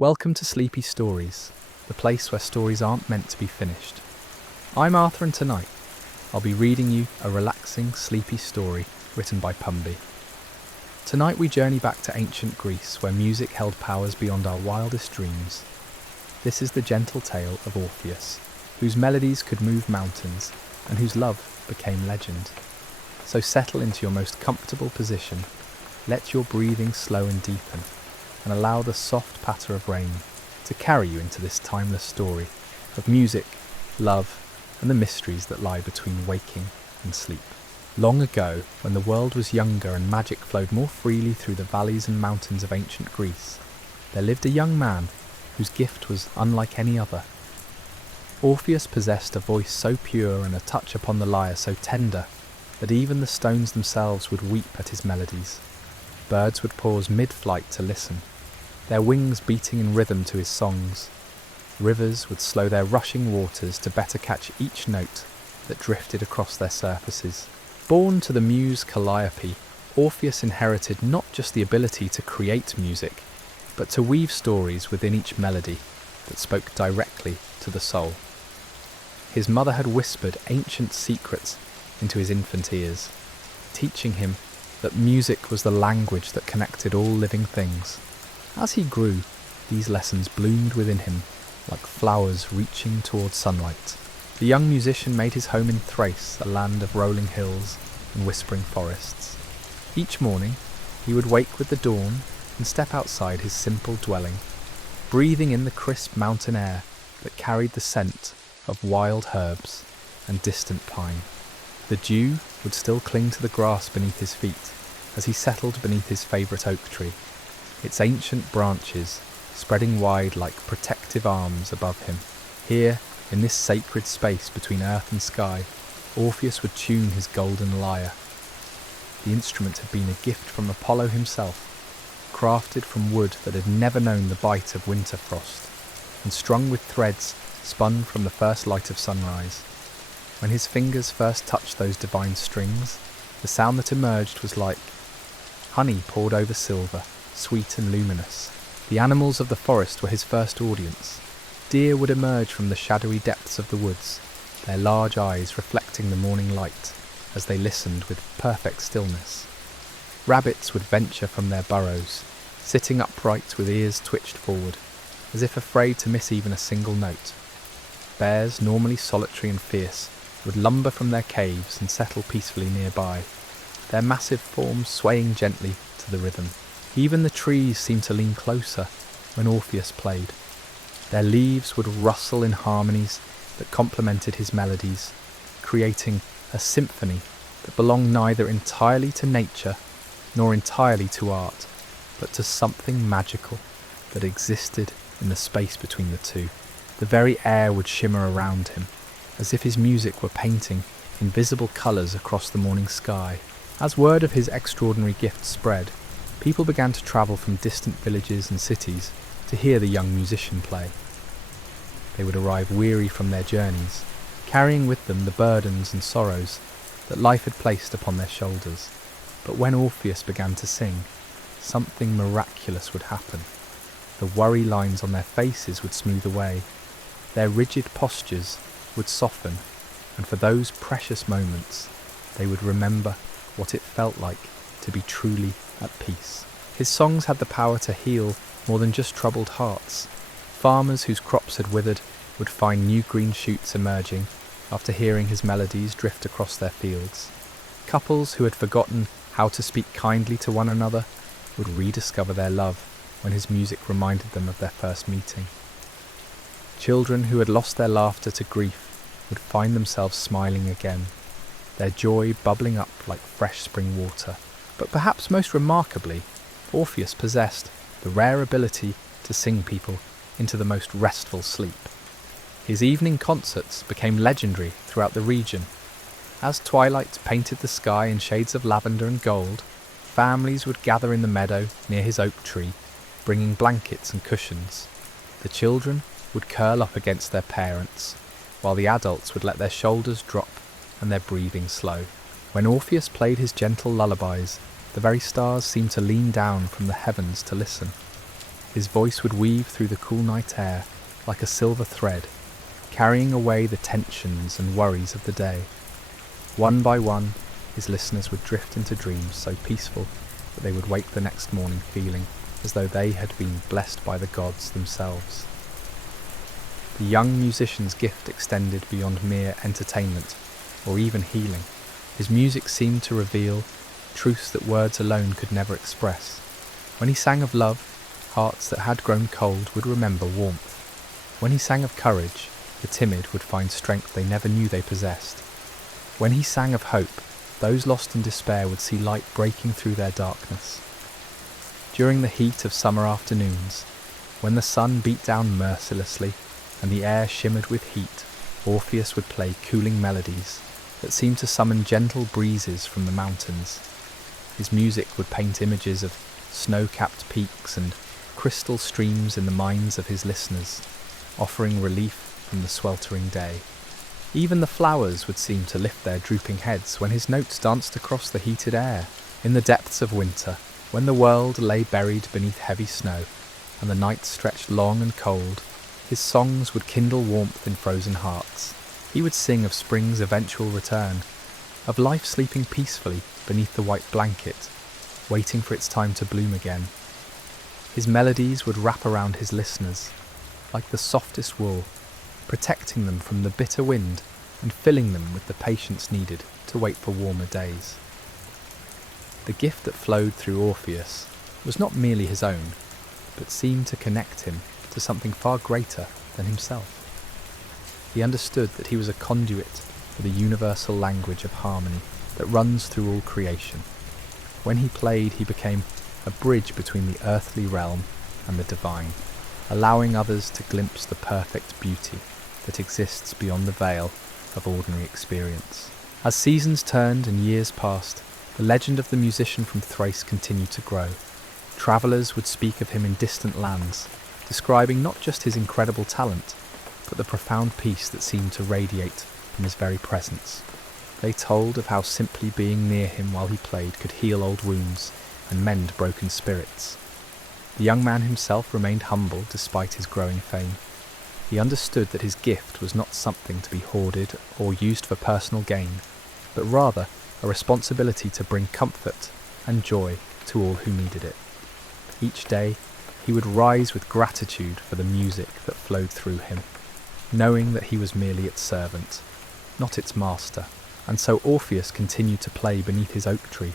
Welcome to Sleepy Stories, the place where stories aren't meant to be finished. I'm Arthur, and tonight I'll be reading you a relaxing, sleepy story written by Pumby. Tonight we journey back to ancient Greece, where music held powers beyond our wildest dreams. This is the gentle tale of Orpheus, whose melodies could move mountains and whose love became legend. So settle into your most comfortable position, let your breathing slow and deepen, and allow the soft patter of rain to carry you into this timeless story of music, love, and the mysteries that lie between waking and sleep. Long ago, when the world was younger and magic flowed more freely through the valleys and mountains of ancient Greece, there lived a young man whose gift was unlike any other. Orpheus possessed a voice so pure and a touch upon the lyre so tender that even the stones themselves would weep at his melodies. Birds would pause mid-flight to listen, their wings beating in rhythm to his songs. Rivers would slow their rushing waters to better catch each note that drifted across their surfaces. Born to the muse Calliope, Orpheus inherited not just the ability to create music, but to weave stories within each melody that spoke directly to the soul. His mother had whispered ancient secrets into his infant ears, teaching him that music was the language that connected all living things. As he grew, these lessons bloomed within him like flowers reaching toward sunlight. The young musician made his home in Thrace, a land of rolling hills and whispering forests. Each morning, he would wake with the dawn and step outside his simple dwelling, breathing in the crisp mountain air that carried the scent of wild herbs and distant pine. The dew would still cling to the grass beneath his feet as he settled beneath his favourite oak tree, its ancient branches spreading wide like protective arms above him. Here, in this sacred space between earth and sky, Orpheus would tune his golden lyre. The instrument had been a gift from Apollo himself, crafted from wood that had never known the bite of winter frost, and strung with threads spun from the first light of sunrise. When his fingers first touched those divine strings, the sound that emerged was like honey poured over silver, sweet and luminous. The animals of the forest were his first audience. Deer would emerge from the shadowy depths of the woods, their large eyes reflecting the morning light as they listened with perfect stillness. Rabbits would venture from their burrows, sitting upright with ears twitched forward, as if afraid to miss even a single note. Bears, normally solitary and fierce, would lumber from their caves and settle peacefully nearby, their massive forms swaying gently to the rhythm. Even the trees seemed to lean closer when Orpheus played. Their leaves would rustle in harmonies that complemented his melodies, creating a symphony that belonged neither entirely to nature nor entirely to art, but to something magical that existed in the space between the two. The very air would shimmer around him, as if his music were painting invisible colours across the morning sky. As word of his extraordinary gift spread, people began to travel from distant villages and cities to hear the young musician play. They would arrive weary from their journeys, carrying with them the burdens and sorrows that life had placed upon their shoulders. But when Orpheus began to sing, something miraculous would happen. The worry lines on their faces would smooth away, their rigid postures would soften, and for those precious moments, they would remember what it felt like to be truly at peace. His songs had the power to heal more than just troubled hearts. Farmers whose crops had withered would find new green shoots emerging after hearing his melodies drift across their fields. Couples who had forgotten how to speak kindly to one another would rediscover their love when his music reminded them of their first meeting. Children who had lost their laughter to grief would find themselves smiling again, their joy bubbling up like fresh spring water. But perhaps most remarkably, Orpheus possessed the rare ability to sing people into the most restful sleep. His evening concerts became legendary throughout the region. As twilight painted the sky in shades of lavender and gold, families would gather in the meadow near his oak tree, bringing blankets and cushions. The children would curl up against their parents, while the adults would let their shoulders drop and their breathing slow. When Orpheus played his gentle lullabies, the very stars seemed to lean down from the heavens to listen. His voice would weave through the cool night air like a silver thread, carrying away the tensions and worries of the day. One by one, his listeners would drift into dreams so peaceful that they would wake the next morning feeling as though they had been blessed by the gods themselves. The young musician's gift extended beyond mere entertainment or even healing. His music seemed to reveal truths that words alone could never express. When he sang of love, hearts that had grown cold would remember warmth. When he sang of courage, the timid would find strength they never knew they possessed. When he sang of hope, those lost in despair would see light breaking through their darkness. During the heat of summer afternoons, when the sun beat down mercilessly and the air shimmered with heat, Orpheus would play cooling melodies that seemed to summon gentle breezes from the mountains. His music would paint images of snow-capped peaks and crystal streams in the minds of his listeners, offering relief from the sweltering day. Even the flowers would seem to lift their drooping heads when his notes danced across the heated air. In the depths of winter, when the world lay buried beneath heavy snow and the nights stretched long and cold, his songs would kindle warmth in frozen hearts. He would sing of spring's eventual return, of life sleeping peacefully beneath the white blanket, waiting for its time to bloom again. His melodies would wrap around his listeners like the softest wool, protecting them from the bitter wind and filling them with the patience needed to wait for warmer days. The gift that flowed through Orpheus was not merely his own, but seemed to connect him to something far greater than himself. He understood that he was a conduit for the universal language of harmony that runs through all creation. When he played, he became a bridge between the earthly realm and the divine, allowing others to glimpse the perfect beauty that exists beyond the veil of ordinary experience. As seasons turned and years passed, the legend of the musician from Thrace continued to grow. Travellers would speak of him in distant lands, describing not just his incredible talent, but the profound peace that seemed to radiate from his very presence. They told of how simply being near him while he played could heal old wounds and mend broken spirits. The young man himself remained humble despite his growing fame. He understood that his gift was not something to be hoarded or used for personal gain, but rather a responsibility to bring comfort and joy to all who needed it. Each day, he would rise with gratitude for the music that flowed through him, knowing that he was merely its servant, not its master. And so Orpheus continued to play beneath his oak tree,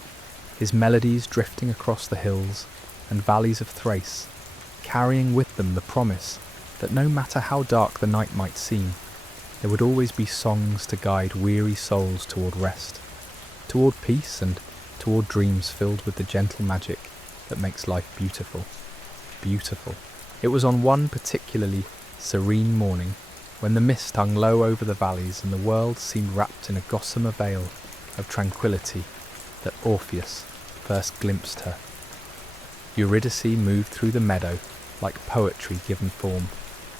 his melodies drifting across the hills and valleys of Thrace, carrying with them the promise that no matter how dark the night might seem, there would always be songs to guide weary souls toward rest, toward peace, and toward dreams filled with the gentle magic that makes life beautiful. Beautiful. It was on one particularly serene morning, when the mist hung low over the valleys and the world seemed wrapped in a gossamer veil of tranquility, that Orpheus first glimpsed her. Eurydice moved through the meadow like poetry given form,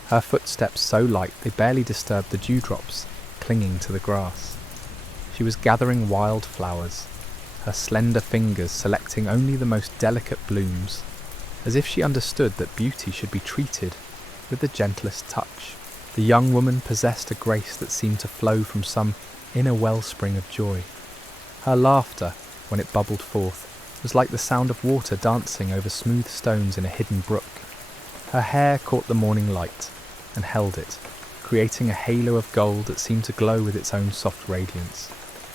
her footsteps so light they barely disturbed the dewdrops clinging to the grass. She was gathering wild flowers, her slender fingers selecting only the most delicate blooms, as if she understood that beauty should be treated with the gentlest touch. The young woman possessed a grace that seemed to flow from some inner wellspring of joy. Her laughter, when it bubbled forth, was like the sound of water dancing over smooth stones in a hidden brook. Her hair caught the morning light and held it, creating a halo of gold that seemed to glow with its own soft radiance.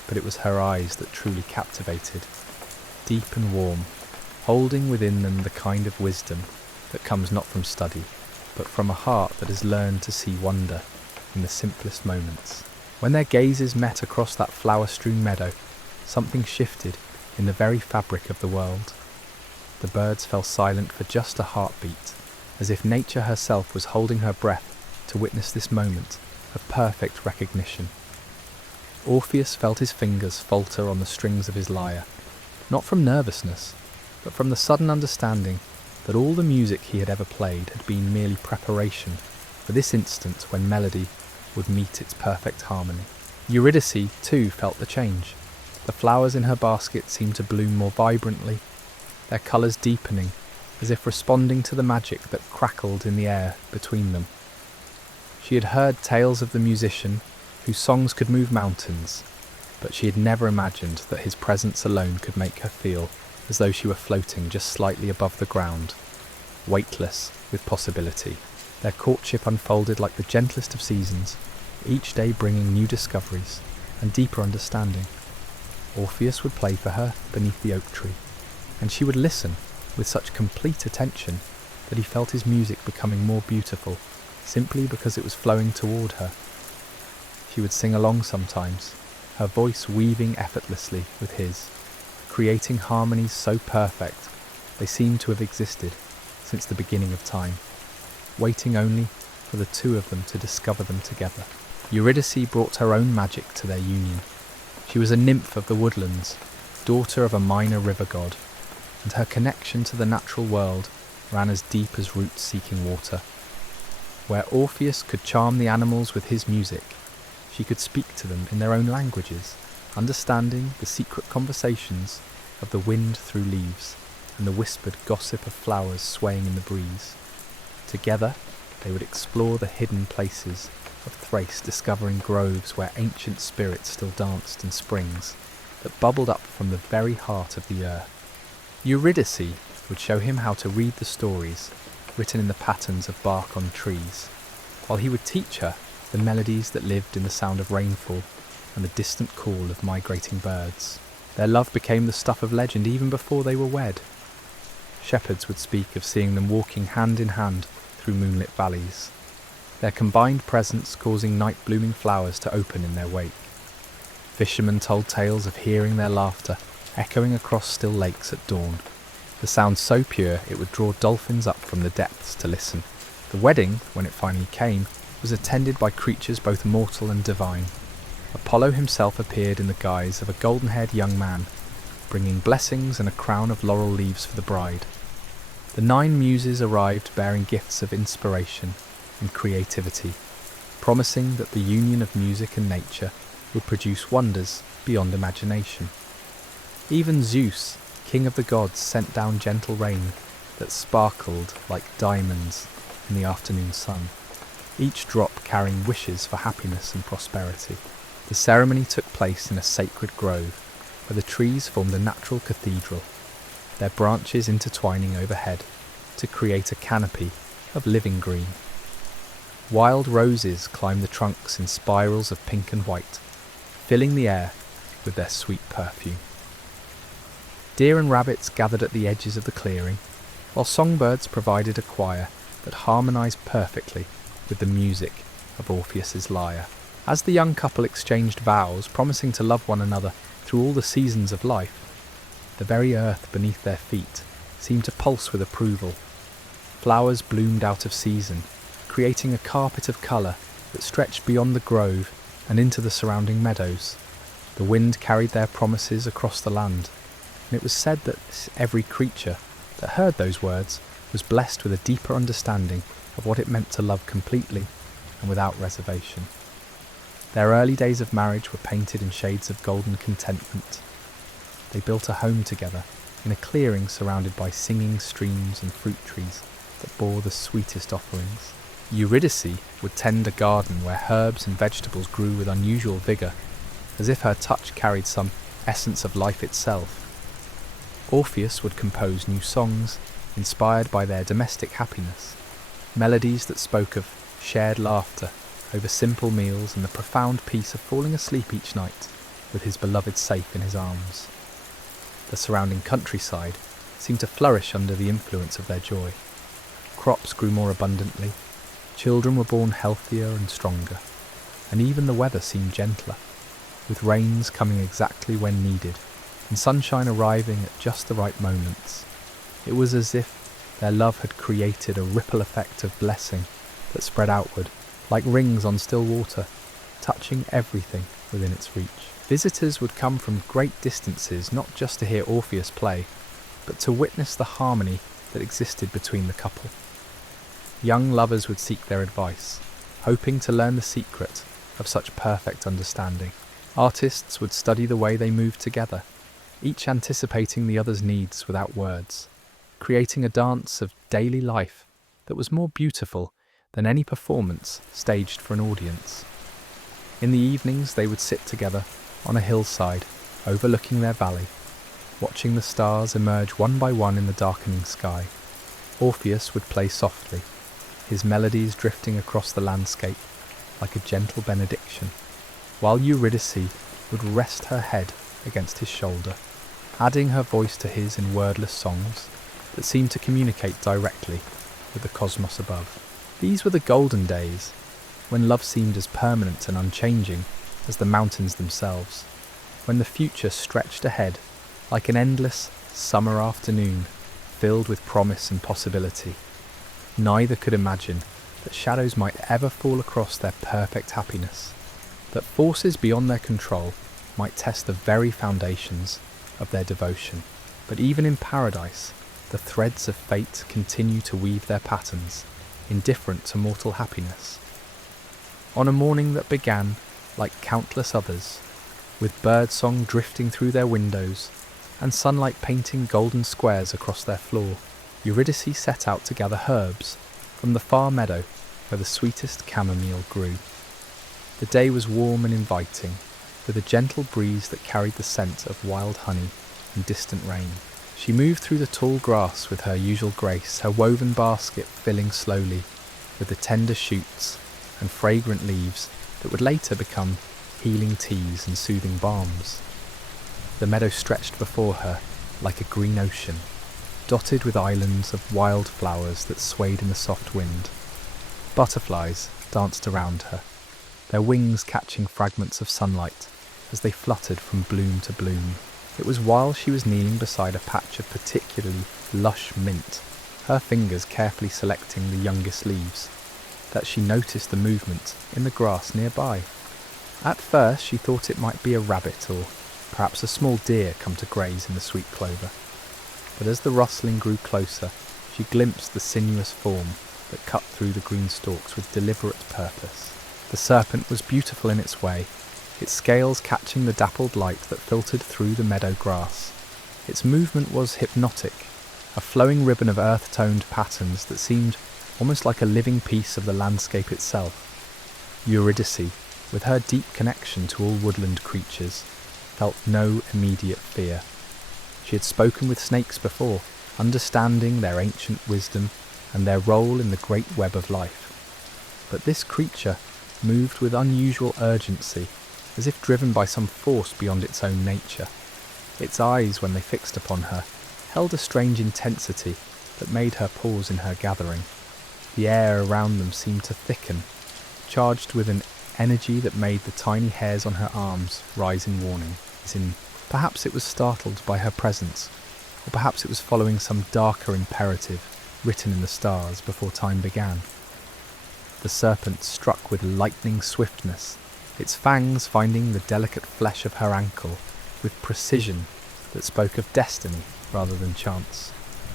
But it was her eyes that truly captivated, deep and warm, holding within them the kind of wisdom that comes not from study, but from a heart that has learned to see wonder in the simplest moments. When their gazes met across that flower-strewn meadow, something shifted in the very fabric of the world. The birds fell silent for just a heartbeat, as if nature herself was holding her breath to witness this moment of perfect recognition. Orpheus felt his fingers falter on the strings of his lyre, not from nervousness, but from the sudden understanding that all the music he had ever played had been merely preparation for this instant when melody would meet its perfect harmony. Eurydice, too, felt the change. The flowers in her basket seemed to bloom more vibrantly, their colours deepening as if responding to the magic that crackled in the air between them. She had heard tales of the musician whose songs could move mountains, but she had never imagined that his presence alone could make her feel as though she were floating just slightly above the ground, weightless with possibility. Their courtship unfolded like the gentlest of seasons, each day bringing new discoveries and deeper understanding. Orpheus would play for her beneath the oak tree, and she would listen with such complete attention that he felt his music becoming more beautiful simply because it was flowing toward her. She would sing along sometimes, her voice weaving effortlessly with his, creating harmonies so perfect they seemed to have existed since the beginning of time, waiting only for the two of them to discover them together. Eurydice brought her own magic to their union. She was a nymph of the woodlands, daughter of a minor river god, and her connection to the natural world ran as deep as roots seeking water. Where Orpheus could charm the animals with his music, she could speak to them in their own languages, understanding the secret conversations of the wind through leaves and the whispered gossip of flowers swaying in the breeze. Together, they would explore the hidden places of Thrace, discovering groves where ancient spirits still danced in springs that bubbled up from the very heart of the earth. Eurydice would show him how to read the stories written in the patterns of bark on trees, while he would teach her the melodies that lived in the sound of rainfall and the distant call of migrating birds. Their love became the stuff of legend even before they were wed. Shepherds would speak of seeing them walking hand in hand through moonlit valleys, their combined presence causing night-blooming flowers to open in their wake. Fishermen told tales of hearing their laughter echoing across still lakes at dawn, the sound so pure it would draw dolphins up from the depths to listen. The wedding, when it finally came, was attended by creatures both mortal and divine. Apollo himself appeared in the guise of a golden-haired young man, bringing blessings and a crown of laurel leaves for the bride. The 9 muses arrived bearing gifts of inspiration and creativity, promising that the union of music and nature would produce wonders beyond imagination. Even Zeus, king of the gods, sent down gentle rain that sparkled like diamonds in the afternoon sun, each drop carrying wishes for happiness and prosperity. The ceremony took place in a sacred grove, where the trees formed a natural cathedral, their branches intertwining overhead to create a canopy of living green. Wild roses climbed the trunks in spirals of pink and white, filling the air with their sweet perfume. Deer and rabbits gathered at the edges of the clearing, while songbirds provided a choir that harmonized perfectly with the music of Orpheus's lyre. As the young couple exchanged vows, promising to love one another through all the seasons of life, the very earth beneath their feet seemed to pulse with approval. Flowers bloomed out of season, creating a carpet of colour that stretched beyond the grove and into the surrounding meadows. The wind carried their promises across the land, and it was said that every creature that heard those words was blessed with a deeper understanding of what it meant to love completely and without reservation. Their early days of marriage were painted in shades of golden contentment. They built a home together in a clearing surrounded by singing streams and fruit trees that bore the sweetest offerings. Eurydice would tend a garden where herbs and vegetables grew with unusual vigour, as if her touch carried some essence of life itself. Orpheus would compose new songs, inspired by their domestic happiness, melodies that spoke of shared laughter over simple meals and the profound peace of falling asleep each night with his beloved safe in his arms. The surrounding countryside seemed to flourish under the influence of their joy. Crops grew more abundantly, children were born healthier and stronger, and even the weather seemed gentler, with rains coming exactly when needed and sunshine arriving at just the right moments. It was as if their love had created a ripple effect of blessing that spread outward, like rings on still water, touching everything within its reach. Visitors would come from great distances not just to hear Orpheus play, but to witness the harmony that existed between the couple. Young lovers would seek their advice, hoping to learn the secret of such perfect understanding. Artists would study the way they moved together, each anticipating the other's needs without words. creating a dance of daily life that was more beautiful than any performance staged for an audience. In the evenings they would sit together on a hillside overlooking their valley, watching the stars emerge one by one in the darkening sky. Orpheus would play softly, his melodies drifting across the landscape like a gentle benediction, while Eurydice would rest her head against his shoulder, adding her voice to his in wordless songs that seemed to communicate directly with the cosmos above. These were the golden days, when love seemed as permanent and unchanging as the mountains themselves, when the future stretched ahead like an endless summer afternoon filled with promise and possibility. Neither could imagine that shadows might ever fall across their perfect happiness, that forces beyond their control might test the very foundations of their devotion. But even in paradise, the threads of fate continue to weave their patterns, indifferent to mortal happiness. On a morning that began, like countless others, with birdsong drifting through their windows and sunlight painting golden squares across their floor, Eurydice set out to gather herbs from the far meadow where the sweetest chamomile grew. The day was warm and inviting, with a gentle breeze that carried the scent of wild honey and distant rain. She moved through the tall grass with her usual grace, her woven basket filling slowly with the tender shoots and fragrant leaves that would later become healing teas and soothing balms. The meadow stretched before her like a green ocean, dotted with islands of wild flowers that swayed in the soft wind. Butterflies danced around her, their wings catching fragments of sunlight as they fluttered from bloom to bloom. It was while she was kneeling beside a patch of particularly lush mint, her fingers carefully selecting the youngest leaves, that she noticed the movement in the grass nearby. At first she thought it might be a rabbit or perhaps a small deer come to graze in the sweet clover. But as the rustling grew closer, she glimpsed the sinuous form that cut through the green stalks with deliberate purpose. The serpent was beautiful in its way, its scales catching the dappled light that filtered through the meadow grass. Its movement was hypnotic, a flowing ribbon of earth-toned patterns that seemed almost like a living piece of the landscape itself. Eurydice, with her deep connection to all woodland creatures, felt no immediate fear. She had spoken with snakes before, understanding their ancient wisdom and their role in the great web of life. But this creature moved with unusual urgency, as if driven by some force beyond its own nature. Its eyes, when they fixed upon her, held a strange intensity that made her pause in her gathering. The air around them seemed to thicken, charged with an energy that made the tiny hairs on her arms rise in warning. Perhaps it was startled by her presence, or perhaps it was following some darker imperative written in the stars before time began. The serpent struck with lightning swiftness, its fangs finding the delicate flesh of her ankle with precision that spoke of destiny rather than chance.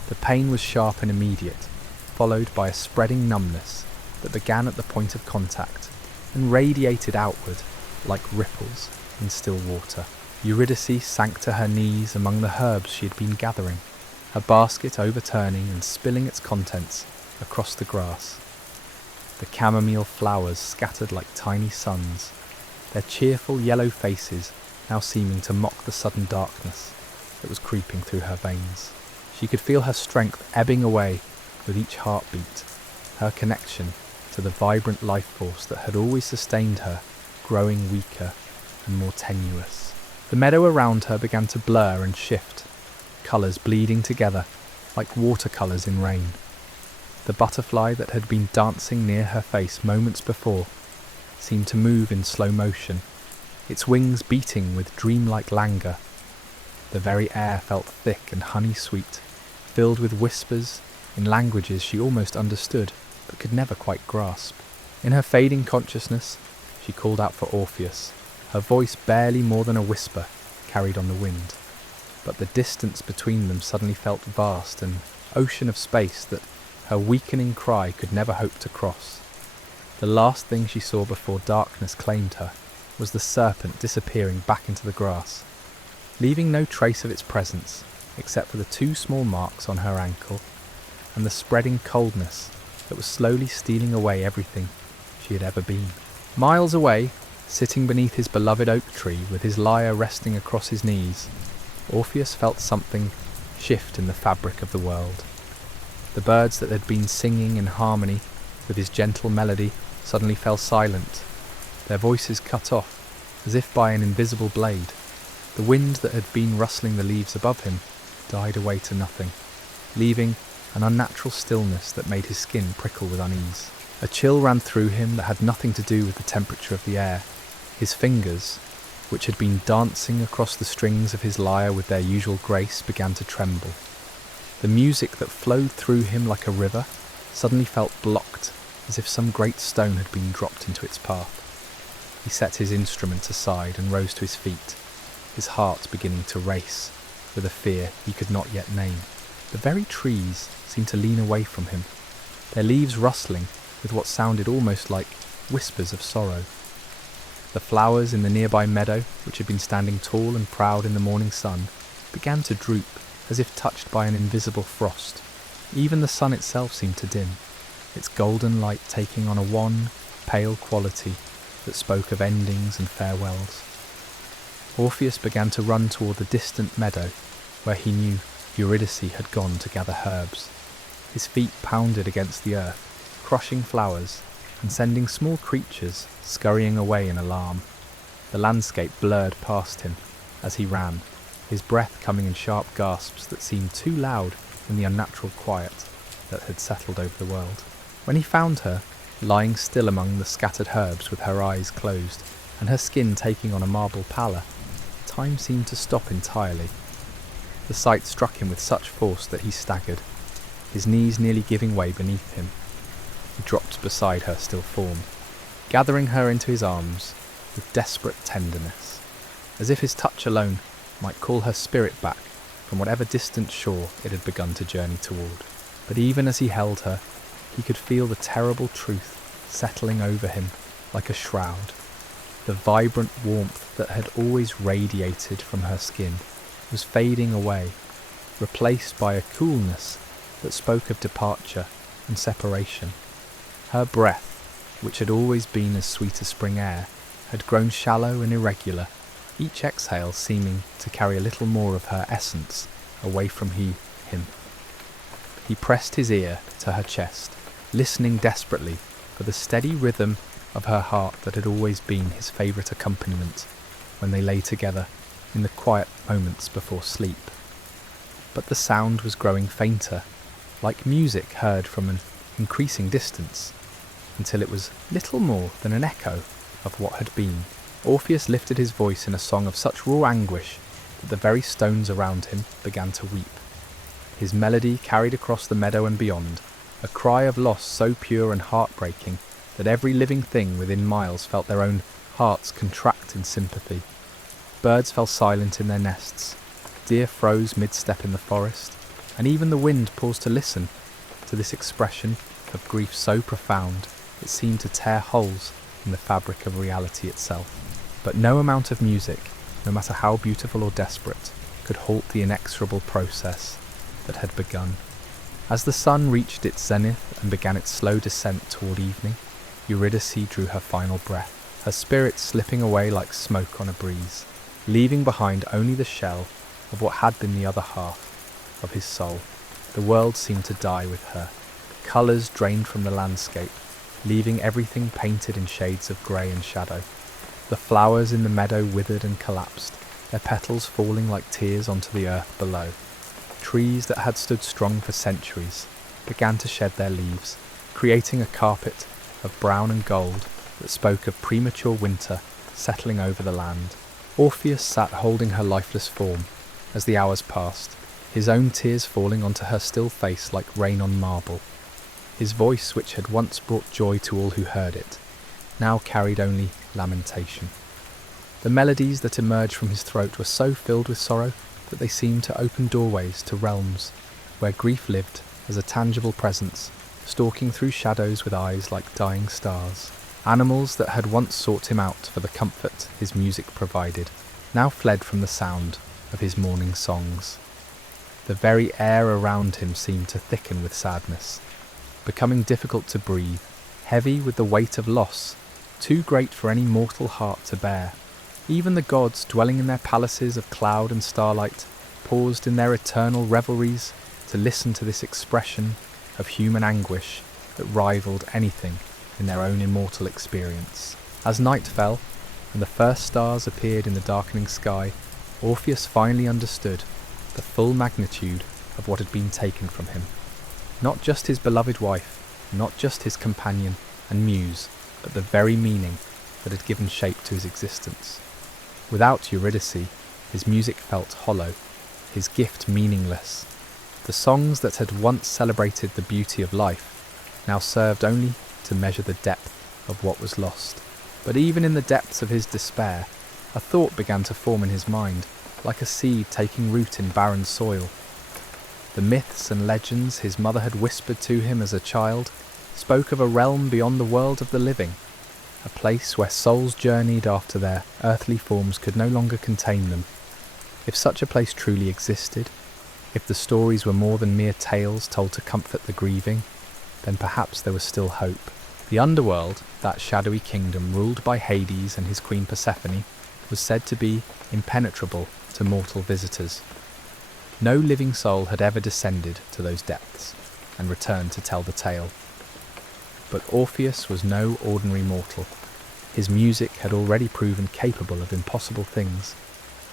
The pain was sharp and immediate, followed by a spreading numbness that began at the point of contact and radiated outward like ripples in still water. Eurydice sank to her knees among the herbs she had been gathering, her basket overturning and spilling its contents across the grass. The chamomile flowers scattered like tiny suns, their cheerful yellow faces now seeming to mock the sudden darkness that was creeping through her veins. She could feel her strength ebbing away with each heartbeat, her connection to the vibrant life force that had always sustained her growing weaker and more tenuous. The meadow around her began to blur and shift, colours bleeding together like watercolours in rain. The butterfly that had been dancing near her face moments before seemed to move in slow motion, its wings beating with dreamlike languor. The very air felt thick and honey-sweet, filled with whispers in languages she almost understood but could never quite grasp. In her fading consciousness, she called out for Orpheus, her voice barely more than a whisper carried on the wind. But the distance between them suddenly felt vast, an ocean of space that her weakening cry could never hope to cross. The last thing she saw before darkness claimed her was the serpent disappearing back into the grass, leaving no trace of its presence except for the 2 small marks on her ankle and the spreading coldness that was slowly stealing away everything she had ever been. Miles away, sitting beneath his beloved oak tree with his lyre resting across his knees, Orpheus felt something shift in the fabric of the world. The birds that had been singing in harmony with his gentle melody suddenly fell silent, their voices cut off as if by an invisible blade. The wind that had been rustling the leaves above him died away to nothing, leaving an unnatural stillness that made his skin prickle with unease. A chill ran through him that had nothing to do with the temperature of the air. His fingers, which had been dancing across the strings of his lyre with their usual grace, began to tremble. The music that flowed through him like a river suddenly felt blocked, as if some great stone had been dropped into its path. He set his instrument aside and rose to his feet, his heart beginning to race with a fear he could not yet name. The very trees seemed to lean away from him, their leaves rustling with what sounded almost like whispers of sorrow. The flowers in the nearby meadow, which had been standing tall and proud in the morning sun, began to droop as if touched by an invisible frost. Even the sun itself seemed to dim, its golden light taking on a wan, pale quality that spoke of endings and farewells. Orpheus began to run toward the distant meadow where he knew Eurydice had gone to gather herbs. His feet pounded against the earth, crushing flowers and sending small creatures scurrying away in alarm. The landscape blurred past him as he ran, his breath coming in sharp gasps that seemed too loud in the unnatural quiet that had settled over the world. When he found her, lying still among the scattered herbs with her eyes closed and her skin taking on a marble pallor, time seemed to stop entirely. The sight struck him with such force that he staggered, his knees nearly giving way beneath him. He dropped beside her still form, gathering her into his arms with desperate tenderness, as if his touch alone might call her spirit back from whatever distant shore it had begun to journey toward. But even as he held her, he could feel the terrible truth settling over him like a shroud. The vibrant warmth that had always radiated from her skin was fading away, replaced by a coolness that spoke of departure and separation. Her breath, which had always been as sweet as spring air, had grown shallow and irregular, each exhale seeming to carry a little more of her essence away from him. He pressed his ear to her chest, listening desperately for the steady rhythm of her heart that had always been his favourite accompaniment when they lay together in the quiet moments before sleep. But the sound was growing fainter, like music heard from an increasing distance, until it was little more than an echo of what had been. Orpheus lifted his voice in a song of such raw anguish that the very stones around him began to weep. His melody carried across the meadow and beyond, a cry of loss so pure and heartbreaking that every living thing within miles felt their own hearts contract in sympathy. Birds fell silent in their nests, deer froze mid-step in the forest, and even the wind paused to listen to this expression of grief so profound it seemed to tear holes in the fabric of reality itself. But no amount of music, no matter how beautiful or desperate, could halt the inexorable process that had begun. As the sun reached its zenith and began its slow descent toward evening, Eurydice drew her final breath, her spirit slipping away like smoke on a breeze, leaving behind only the shell of what had been the other half of his soul. The world seemed to die with her. Colours drained from the landscape, leaving everything painted in shades of grey and shadow. The flowers in the meadow withered and collapsed, their petals falling like tears onto the earth below. Trees that had stood strong for centuries began to shed their leaves, creating a carpet of brown and gold that spoke of premature winter settling over the land. Orpheus sat holding her lifeless form as the hours passed, his own tears falling onto her still face like rain on marble. His voice, which had once brought joy to all who heard it, now carried only lamentation. The melodies that emerged from his throat were so filled with sorrow that they seemed to open doorways to realms where grief lived as a tangible presence, stalking through shadows with eyes like dying stars. Animals that had once sought him out for the comfort his music provided now fled from the sound of his morning songs. The very air around him seemed to thicken with sadness, becoming difficult to breathe, heavy with the weight of loss, too great for any mortal heart to bear. Even the gods, dwelling in their palaces of cloud and starlight, paused in their eternal revelries to listen to this expression of human anguish that rivaled anything in their own immortal experience. As night fell, and the first stars appeared in the darkening sky, Orpheus finally understood the full magnitude of what had been taken from him. Not just his beloved wife, not just his companion and muse, but the very meaning that had given shape to his existence. Without Eurydice, his music felt hollow, his gift meaningless. The songs that had once celebrated the beauty of life now served only to measure the depth of what was lost. But even in the depths of his despair, a thought began to form in his mind, like a seed taking root in barren soil. The myths and legends his mother had whispered to him as a child spoke of a realm beyond the world of the living, a place where souls journeyed after their earthly forms could no longer contain them. If such a place truly existed, if the stories were more than mere tales told to comfort the grieving, then perhaps there was still hope. The underworld, that shadowy kingdom ruled by Hades and his queen Persephone, was said to be impenetrable to mortal visitors. No living soul had ever descended to those depths and returned to tell the tale. But Orpheus was no ordinary mortal. His music had already proven capable of impossible things,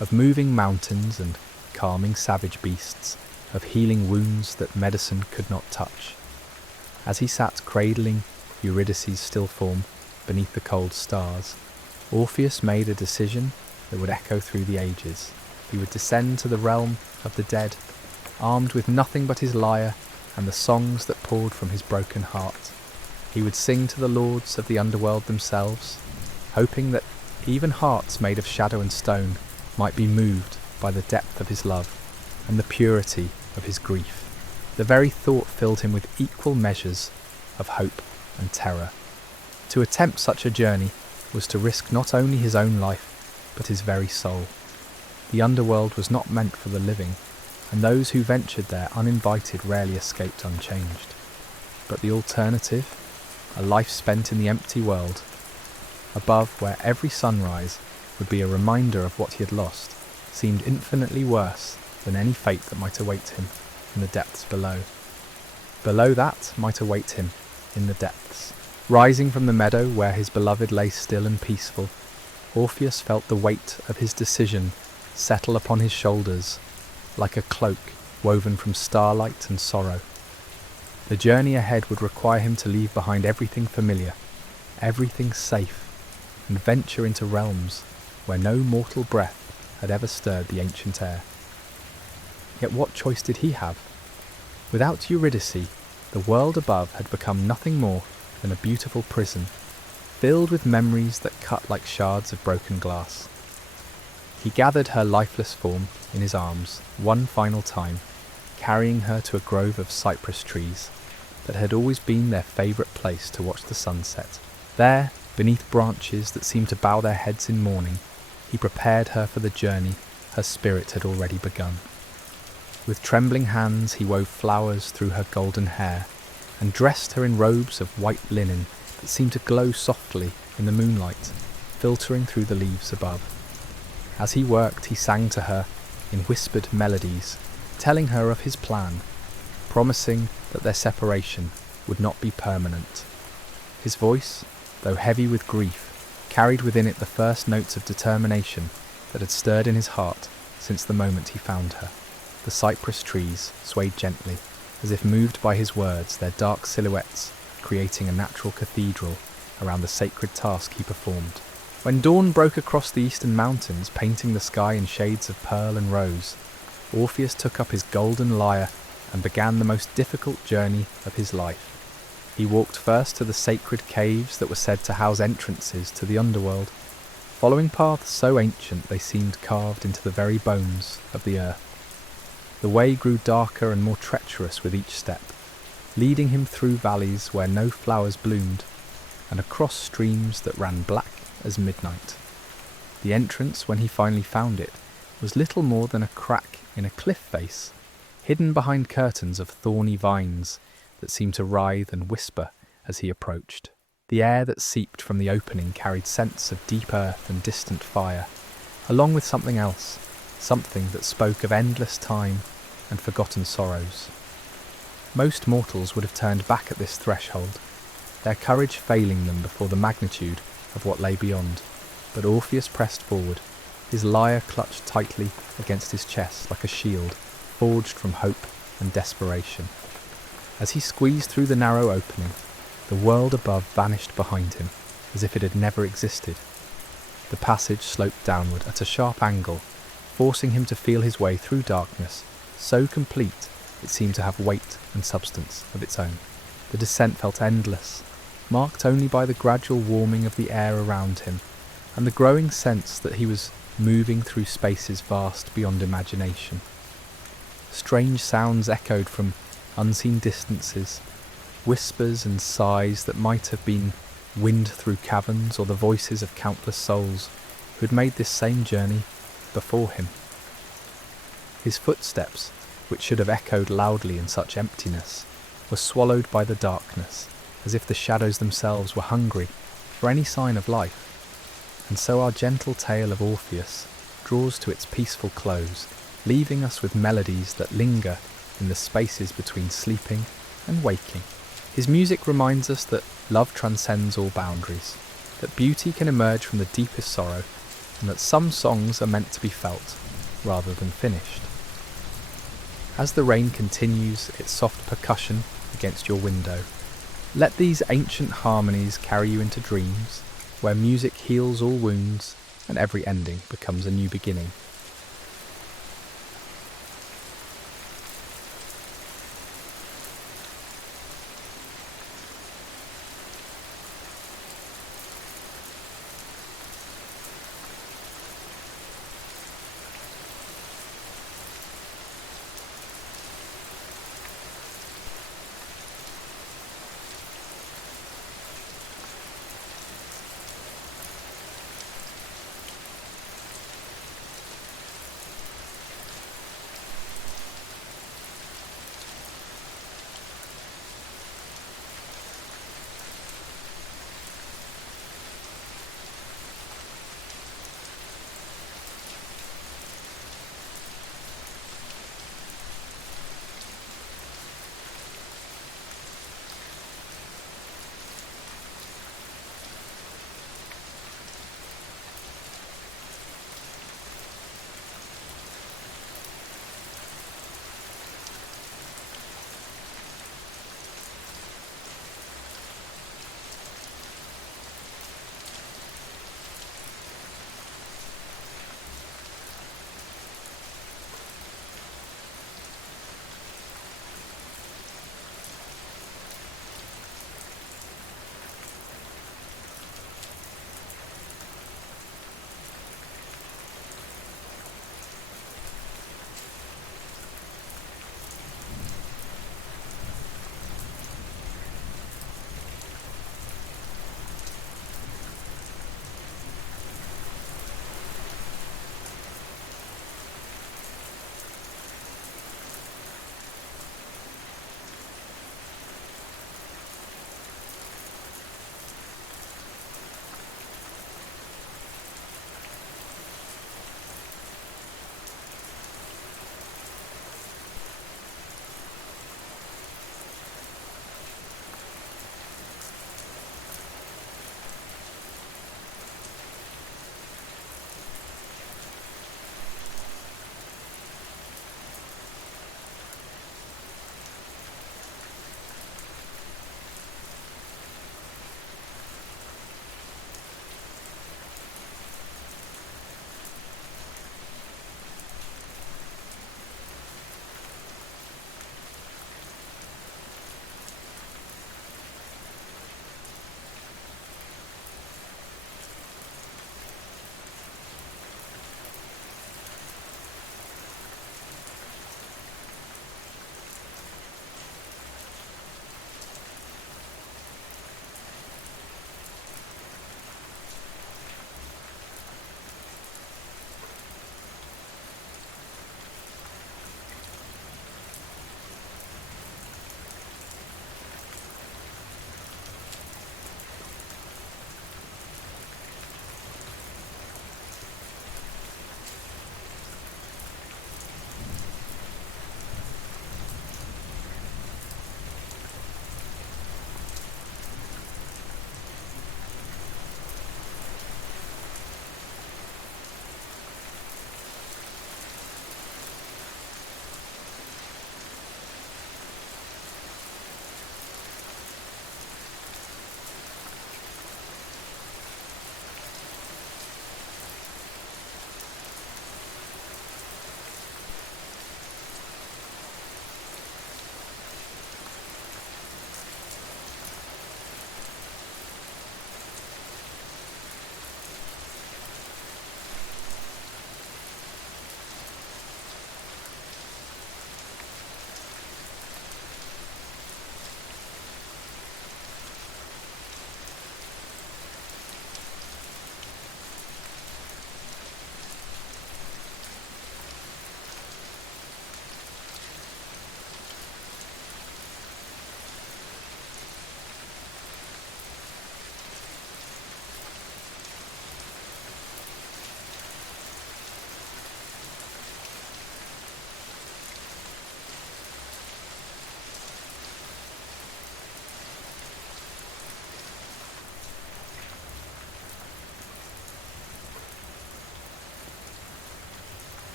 of moving mountains and calming savage beasts, of healing wounds that medicine could not touch. As he sat cradling Eurydice's still form beneath the cold stars, Orpheus made a decision that would echo through the ages. He would descend to the realm of the dead, armed with nothing but his lyre and the songs that poured from his broken heart. He would sing to the lords of the underworld themselves, hoping that even hearts made of shadow and stone might be moved by the depth of his love and the purity of his grief. The very thought filled him with equal measures of hope and terror. To attempt such a journey was to risk not only his own life, but his very soul. The underworld was not meant for the living, and those who ventured there uninvited rarely escaped unchanged. But the alternative, a life spent in the empty world, above where every sunrise would be a reminder of what he had lost, seemed infinitely worse than any fate that might await him in the depths below. Below that might await him in the depths. Rising from the meadow where his beloved lay still and peaceful, Orpheus felt the weight of his decision settle upon his shoulders like a cloak woven from starlight and sorrow. The journey ahead would require him to leave behind everything familiar, everything safe, and venture into realms where no mortal breath had ever stirred the ancient air. Yet what choice did he have? Without Eurydice, the world above had become nothing more than a beautiful prison, filled with memories that cut like shards of broken glass. He gathered her lifeless form in his arms one final time, carrying her to a grove of cypress trees that had always been their favourite place to watch the sunset. There, beneath branches that seemed to bow their heads in mourning, he prepared her for the journey her spirit had already begun. With trembling hands he wove flowers through her golden hair and dressed her in robes of white linen that seemed to glow softly in the moonlight, filtering through the leaves above. As he worked, he sang to her in whispered melodies, telling her of his plan, promising that their separation would not be permanent. His voice, though heavy with grief, carried within it the first notes of determination that had stirred in his heart since the moment he found her. The cypress trees swayed gently, as if moved by his words, their dark silhouettes creating a natural cathedral around the sacred task he performed. When dawn broke across the eastern mountains, painting the sky in shades of pearl and rose, Orpheus took up his golden lyre and began the most difficult journey of his life. He walked first to the sacred caves that were said to house entrances to the underworld, following paths so ancient they seemed carved into the very bones of the earth. The way grew darker and more treacherous with each step, leading him through valleys where no flowers bloomed, and across streams that ran black as midnight. The entrance, when he finally found it, was little more than a crack in a cliff face, hidden behind curtains of thorny vines that seemed to writhe and whisper as he approached. The air that seeped from the opening carried scents of deep earth and distant fire, along with something else, something that spoke of endless time and forgotten sorrows. Most mortals would have turned back at this threshold, their courage failing them before the magnitude of what lay beyond. But Orpheus pressed forward, his lyre clutched tightly against his chest like a shield forged from hope and desperation. As he squeezed through the narrow opening, the world above vanished behind him, as if it had never existed. The passage sloped downward at a sharp angle, forcing him to feel his way through darkness, so complete it seemed to have weight and substance of its own. The descent felt endless, marked only by the gradual warming of the air around him, and the growing sense that he was moving through spaces vast beyond imagination. Strange sounds echoed from unseen distances, whispers and sighs that might have been wind through caverns or the voices of countless souls who had made this same journey before him. His footsteps, which should have echoed loudly in such emptiness, were swallowed by the darkness, as if the shadows themselves were hungry for any sign of life. And so our gentle tale of Orpheus draws to its peaceful close, leaving us with melodies that linger in the spaces between sleeping and waking. His music reminds us that love transcends all boundaries, that beauty can emerge from the deepest sorrow, and that some songs are meant to be felt rather than finished. As the rain continues its soft percussion against your window, let these ancient harmonies carry you into dreams where music heals all wounds and every ending becomes a new beginning.